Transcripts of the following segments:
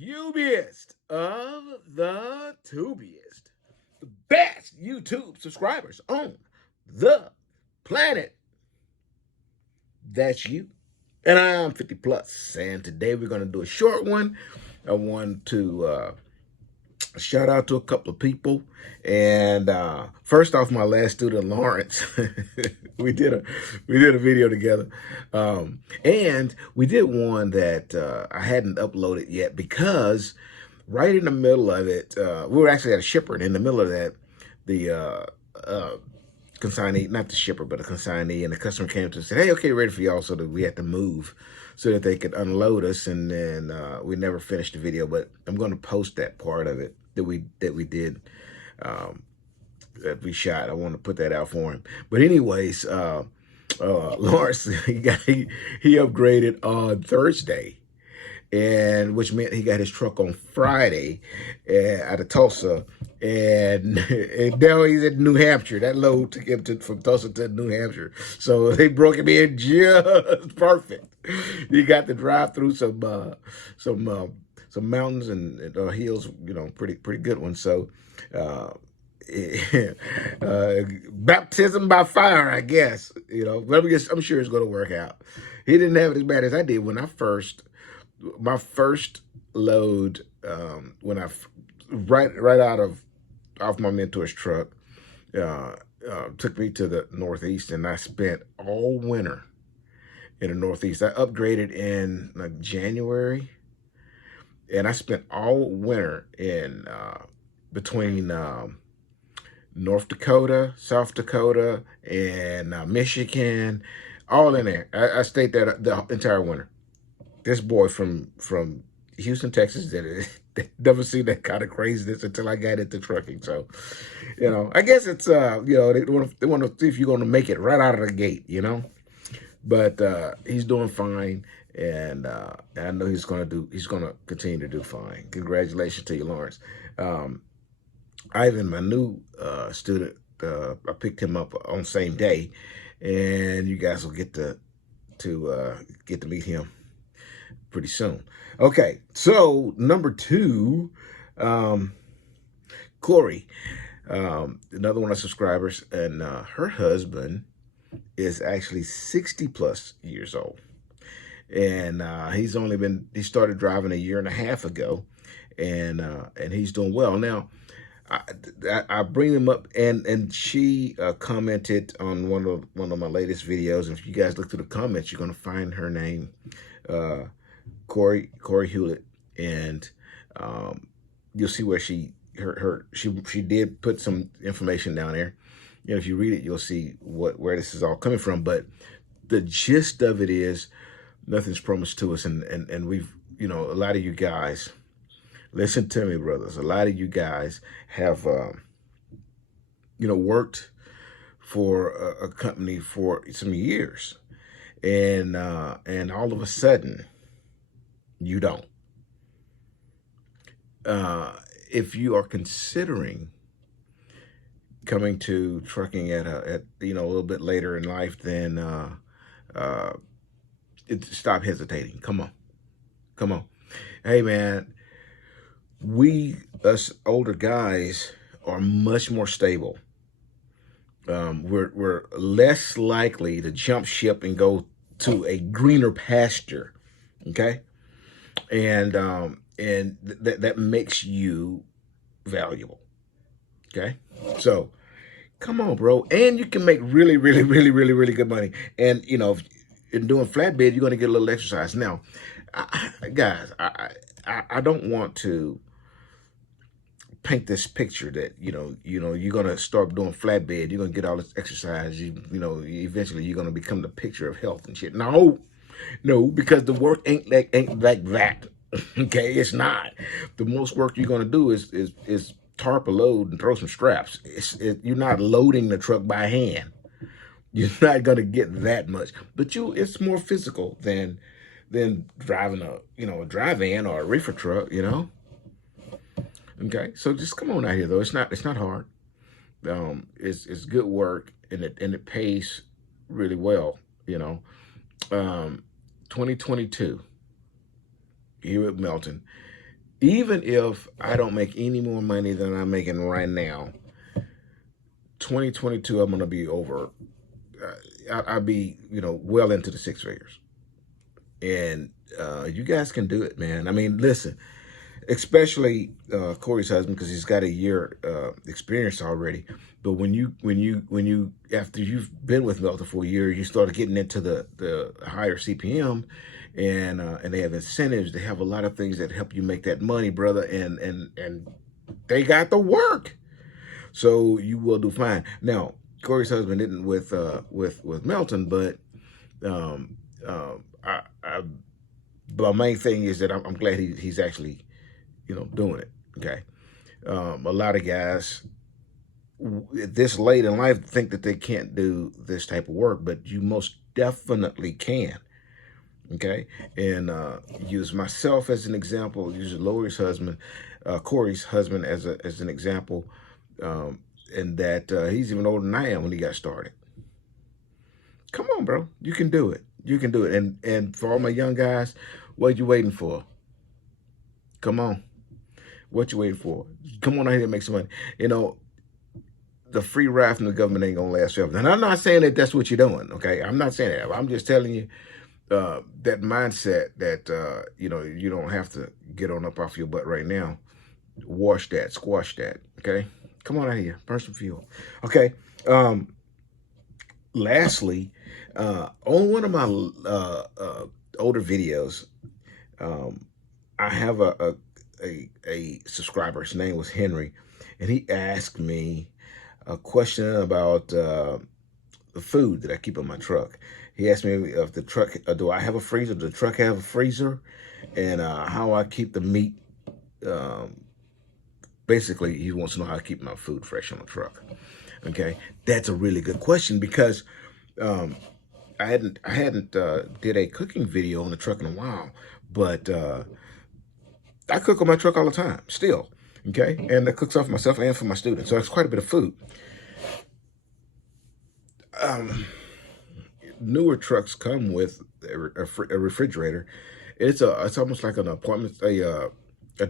Ubiest of the tubiest, the best YouTube subscribers on the planet. That's you. And I'm 50 plus. And today we're going to do a short one. I want to shout out to a couple of people. And first off, my last student, Lawrence, we did a video together, and we did one that I hadn't uploaded yet because right in the middle of it, we were actually at a shipper, and in the middle of that, the consignee, not the shipper, but a consignee, and the customer came to us and said, "Hey, okay, ready for y'all," so that we had to move so that they could unload us, and then we never finished the video, but I'm going to post that part of it that we did, that we shot. I want to put that out for him. But anyways, Lawrence, he upgraded on Thursday, and which meant he got his truck on Friday out of Tulsa, and now he's in New Hampshire. That load took him from Tulsa to New Hampshire, so they broke him in just perfect. He got to drive through some mountains and hills, pretty good ones. So baptism by fire, I guess, but I'm sure it's going to work out. He didn't have it as bad as I did when my first load, when I right off my mentor's truck, took me to the Northeast, and I spent all winter in the Northeast. I upgraded in like January, and I spent all winter in between North Dakota, South Dakota, and Michigan, all in there. I stayed there the entire winter. This boy from Houston, Texas, did it. Never seen that kind of craziness until I got into trucking. So, I guess it's they want to see if you're going to make it right out of the gate, But he's doing fine, and I know he's going to continue to do fine. Congratulations to you, Lawrence. Ivan, my new student, I picked him up on the same day, and you guys will get to meet him pretty soon. Okay, so number 2, Corey, another one of our subscribers, and her husband is actually 60 plus years old, and he started driving a year and a half ago, and he's doing well now. I bring them up, and she commented on one of my latest videos, and if you guys look through the comments, you're going to find her name, Corey Hewlett, and you'll see where she did put some information down there. If you read it, you'll see where this is all coming from. But the gist of it is, nothing's promised to us, and we've, a lot of you guys, listen to me, brothers. A lot of you guys have, worked for a company for some years, and all of a sudden, you don't. If you are considering coming to trucking at a little bit later in life, then stop hesitating. Come on. Hey, man, us older guys are much more stable. We're less likely to jump ship and go to a greener pasture. Okay, and that makes you valuable. Okay, so come on, bro, and you can make really, really, really, really, really good money. And in doing flatbed, you're going to get a little exercise. Now, guys, I don't want to paint this picture that you're going to start doing flatbed, you're going to get all this exercise, eventually you're going to become the picture of health and shit. No, because the work ain't like that. Okay, it's not. The most work you're going to do is tarp a load and throw some straps. You're not loading the truck by hand. You're not going to get that much, but it's more physical than driving a dry van or a reefer truck. Okay, so just come on out here though. It's not hard. It's good work, and it pays really well. 2022 here at Melton, Even if I don't make any more money than I'm making right now, 2022, I'm going to be over. I'll be, well into the six figures. And you guys can do it, man. I mean, listen, especially Corey's husband, because he's got a year experience already. But when you after you've been with Melton for a year, you start getting into the higher CPM, and they have incentives. They have a lot of things that help you make that money, brother. And they got the work, so you will do fine. Now, Corey's husband isn't with Melton, but um, I but my main thing is that I'm glad he's actually doing it. Okay. A lot of guys this late in life think that they can't do this type of work, but you most definitely can. Okay. And use myself as an example, use Lori's husband, Corey's husband as an example, and that he's even older than I am when he got started. Come on, bro. You can do it. You can do it. And for all my young guys, what you waiting for? Come on. What you waiting for? Come on out here and make some money. The free ride from the government ain't gonna last forever. And I'm not saying that that's what you're doing, okay? I'm not saying that. I'm just telling you that mindset that you don't have to get on up off your butt right now. Wash that, squash that, okay? Come on out here, burn some fuel. Okay. Lastly, on one of my older videos, I have a subscriber. His name was Henry, and he asked me a question about the food that I keep in my truck. He asked me if the truck, do I have a freezer? Does the truck have a freezer? And how I keep the meat. Basically, he wants to know how I keep my food fresh on the truck. Okay, that's a really good question because I hadn't did a cooking video on the truck in a while, but I cook on my truck all the time still. Okay, and I cook stuff for myself and for my students, so it's quite a bit of food. Newer trucks come with a refrigerator. It's almost like an apartment, a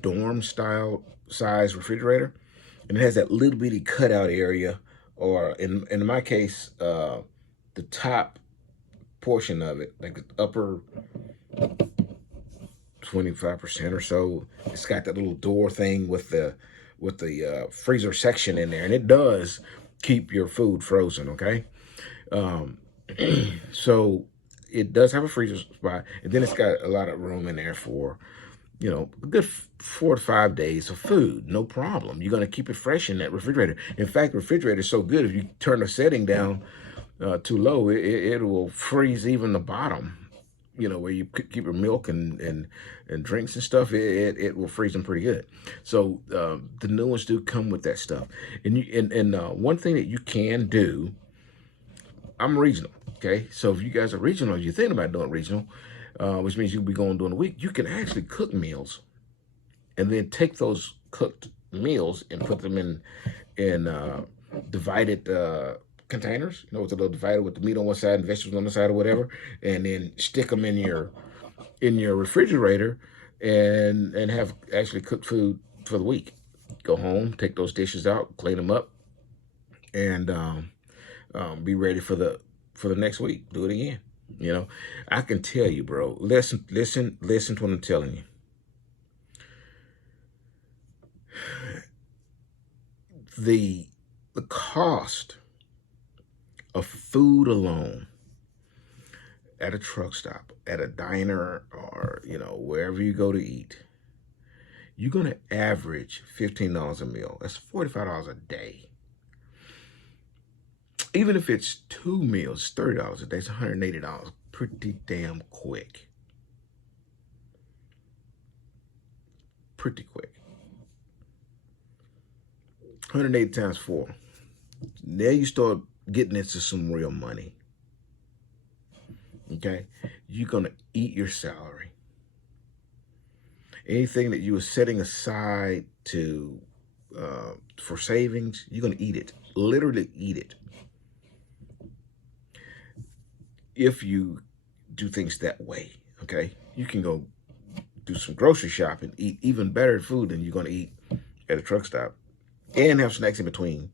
dorm style size refrigerator, and it has that little bitty cutout area, or in my case, the top portion of it, like the upper 25% or so. It's got that little door thing with the freezer section in there, and it does keep your food frozen. Okay. So it does have a freezer spot, and then it's got a lot of room in there for, a good 4 to 5 days of food. No problem. You're going to keep it fresh in that refrigerator. In fact, the refrigerator is so good, if you turn the setting down too low, it will freeze even the bottom. Where you keep your milk and drinks and stuff, it will freeze them pretty good. So the new ones do come with that stuff. And one thing that you can do, I'm regional, okay? So if you guys are regional, you're thinking about doing regional, which means you'll be going during the week, you can actually cook meals and then take those cooked meals and put them in divided containers, with a little divider with the meat on one side and vegetables on the side or whatever, and then stick them in your refrigerator and have actually cooked food for the week. Go home, take those dishes out, clean them up, and be ready for the next week. Do it again. I can tell you, bro. Listen to what I'm telling you. The cost of food alone at a truck stop, at a diner, or wherever you go to eat, you're gonna average $15 a meal. That's $45 a day. Even if it's 2 meals, $30 a day, it's $180 pretty damn quick. Pretty quick. 180 times 4. Now you start getting into some real money. Okay? You're going to eat your salary. Anything that you were setting aside to for savings, you're going to eat it. Literally eat it. If you do things that way, okay? You can go do some grocery shopping, eat even better food than you're going to eat at a truck stop, and have snacks in between,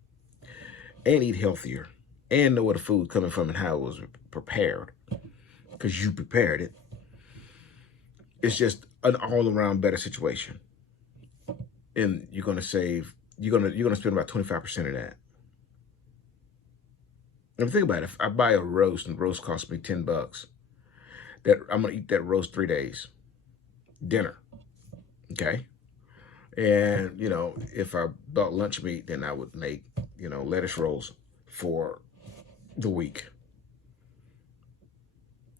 and eat healthier, and know where the food coming from and how it was prepared, because you prepared it. It's just an all-around better situation, and you're going to save. You're gonna spend about 25% of that. And think about it. If I buy a roast and the roast costs me $10, that I'm gonna eat that roast 3 days, dinner. Okay. And if I bought lunch meat, then I would make lettuce rolls for the week.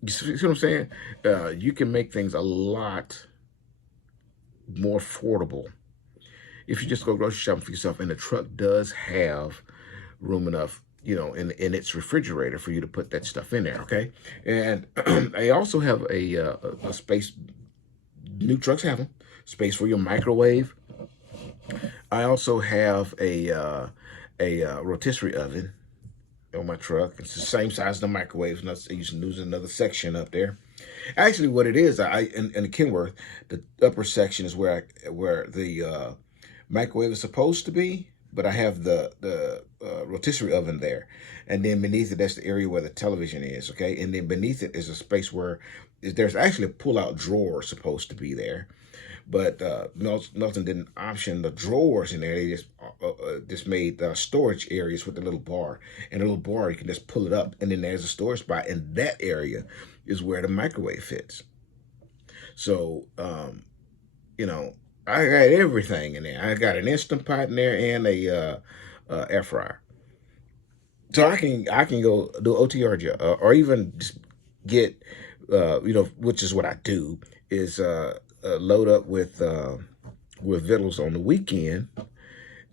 You see what I'm saying? You can make things a lot more affordable if you just go grocery shopping for yourself. And the truck does have room enough, in its refrigerator for you to put that stuff in there. Okay. And I also have a space. New trucks have them. Space for your microwave. I also have a rotisserie oven on my truck. It's the same size as the microwave. And I used to use another section up there. Actually, what it is, in the Kenworth, the upper section is where the microwave is supposed to be, but I have the rotisserie oven there, and then beneath it, that's the area where the television is. Okay, and then beneath it is a space where there's actually a pull-out drawer supposed to be there. But Melton didn't option the drawers in there. They just made storage areas with the little bar. And the little bar, you can just pull it up. And then there's a storage spot. And that area is where the microwave fits. So, I got everything in there. I got an Instant Pot in there and a air fryer. So I can go do OTR job, or even just get, which is what I do, is load up with vittles on the weekend,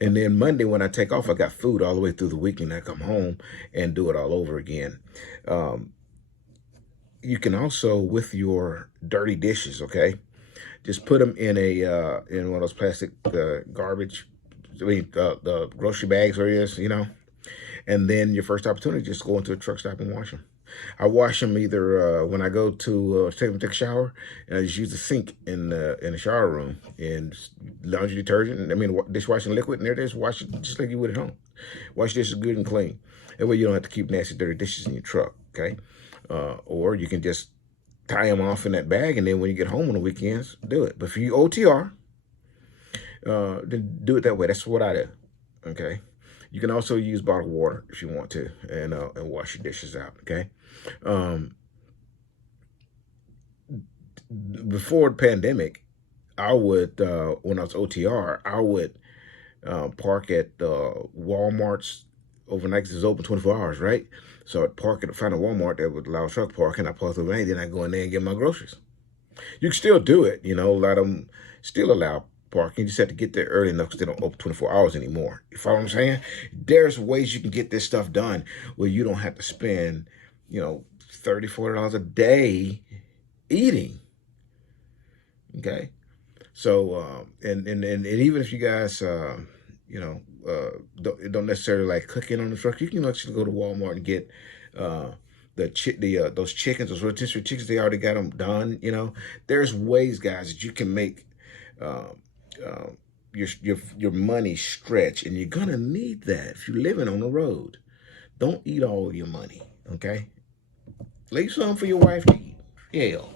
and then Monday when I take off, I got food all the way through the weekend. I come home and do it all over again. You can also, with your dirty dishes, okay, just put them in in one of those plastic garbage, the grocery bags, or it is, and then your first opportunity, just go into a truck stop and wash them. I wash them either when I go to take a shower, and I just use the sink in the shower room, and laundry detergent, dishwashing liquid, and there it is. Wash it just like you would at home. Wash dishes good and clean. That way you don't have to keep nasty, dirty dishes in your truck, okay? Or you can just tie them off in that bag, and then when you get home on the weekends, do it. But if you OTR, then do it that way. That's what I do, okay? You can also use bottled water if you want to, and wash your dishes out, okay? Before the pandemic, I would, when I was OTR, I would park at Walmart's overnight, because it's open 24 hours, right? So I'd find a Walmart that would allow truck parking. I park overnight, then I go in there and get my groceries. You can still do it, a lot of them still allow parking. You just have to get there early enough because they don't open 24 hours anymore. You follow what I'm saying? There's ways you can get this stuff done where you don't have to spend, $30, $40 a day eating. Okay. So, and even if you guys, don't necessarily like cooking on the truck, you can actually go to Walmart and get those chickens, those rotisserie chickens. They already got them done. There's ways, guys, that you can make your money stretch, and you're gonna need that if you're living on the road. Don't eat all your money, okay? Leave some for your wife to eat. Hell,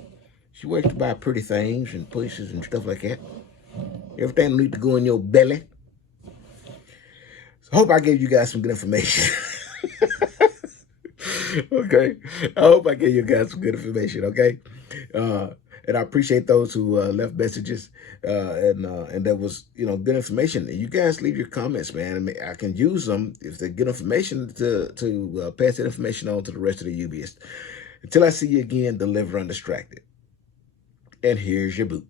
she works to buy pretty things and places and stuff like that. Everything need to go in your belly. So I hope I gave you guys some good information. Okay, I hope I gave you guys some good information. Okay, and I appreciate those who left messages, and that was good information. You guys leave your comments, man. I can use them if they're good information to pass that information on to the rest of the UBS. Until I see you again, deliver undistracted. And here's your boot.